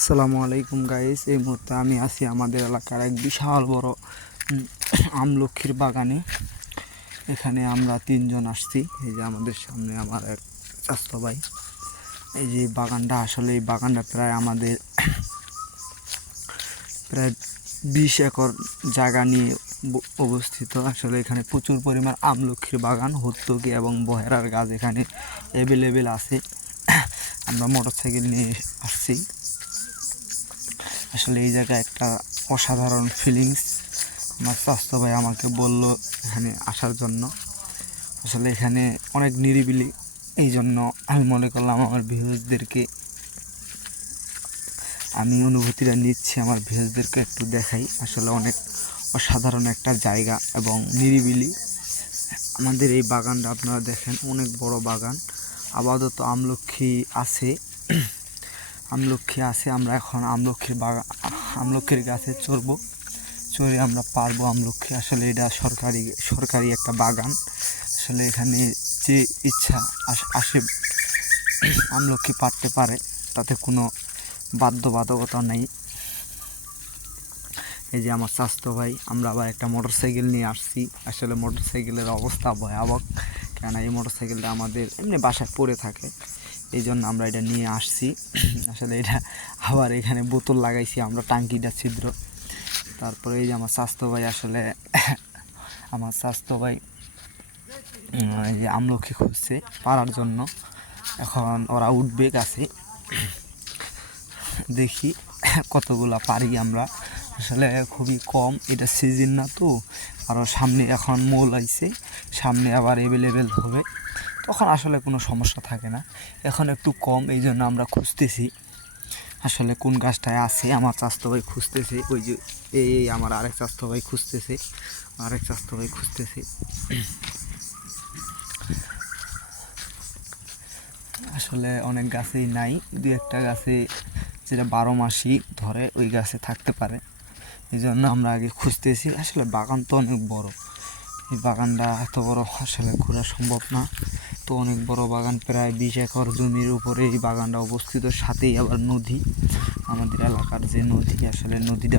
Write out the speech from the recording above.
আসসালামু আলাইকুম গাইস। এই মুহূর্তে আমি আছি আমাদের এলাকার এক বিশাল বড় আমলক্ষীর বাগানে। এখানে আমরা তিনজন আসছি। এই যে আমাদের সামনে আমার এক চাচা ভাই। এই যে বাগানটা, আসলে এই বাগানটা প্রায় আমাদের প্রায় 20 একর জায়গা নিয়ে অবস্থিত। আসলে এখানে প্রচুর পরিমাণ আমলক্ষীর বাগান, হর্তকি এবং বহেরার গাছ এখানে অ্যাভেলেবেল আছে। আমরা মোটরসাইকেল নিয়ে আসছি। আসলে এই জায়গায় একটা অসাধারণ ফিলিংস। আমার স্বাস্থ্য ভাই আমাকে বলল এখানে আসার জন্য। আসলে এখানে অনেক নিরিবিলি, এই জন্য আমি মনে করলাম আমার ভিউজদেরকে আমি অনুভূতিটা নিচ্ছি, আমার ভিউজদেরকে একটু দেখাই। আসলে অনেক অসাধারণ একটা জায়গা এবং নিরিবিলি। আমাদের এই বাগানটা আপনারা দেখেন, অনেক বড় বাগান। আপাতত আমলক্ষী আছে, আমরা এখন আমলক্ষীর গাছে চড়ে আমরা পারবো আমলক্ষী। আসলে এটা সরকারি একটা বাগান। আসলে এখানে যে ইচ্ছা আসে আমলক্ষী পারতে পারে, তাতে কোনো বাধ্যবাধকতা নেই। এই যে আমার স্বাস্থ্য ভাই, আমরা আবার একটা মোটরসাইকেল নিয়ে আসছি। আসলে মোটরসাইকেলের অবস্থা ভয়াবহ, কেননা এই মোটরসাইকেলটা আমাদের এমনি বাসায় পড়ে থাকে, এই জন্য আমরা এটা নিয়ে আসছি। আসলে এটা আবার এখানে বোতল লাগাইছি আমরা, টাঙ্কিটা ছিদ্র। তারপরে এই যে আমার স্বাস্থ্য ভাই, আসলে আমার স্বাস্থ্য ভাই এই যে আমলক্ষী খুঁজছে পারার জন্য। এখন ওরা উঠবে গাছে, দেখি কতগুলা পারি আমরা। আসলে খুবই কম, এটা সিজন না তো, আরও সামনে এখন মোল আইছে, সামনে আবার অ্যাভেলেবেল হবে, তখন আসলে কোনো সমস্যা থাকে না। এখন একটু কম, এই জন্য আমরা খুঁজতেছি আসলে কোন গাছটায় আছে। আমার স্বাস্থ্য ভাই খুঁজতেছে, ওই যে এই আমার আরেক স্বাস্থ্য ভাই খুঁজতেছে। আসলে অনেক গাছেই নাই, দু একটা গাছে যেটা 12 মাসই ধরে ওই গাছে থাকতে পারে, এই জন্য আমরা আগে খুঁজতেছি। আসলে বাগান তো অনেক বড়, এই বাগানটা এত বড় আসলে ঘোরা সম্ভব না। তো অনেক বড় বাগান, প্রায় 20 একর জমির উপরে এই বাগানটা অবস্থিত। সাথেই আবার নদী, আমাদের এলাকার যে নদী, আসলে নদীটা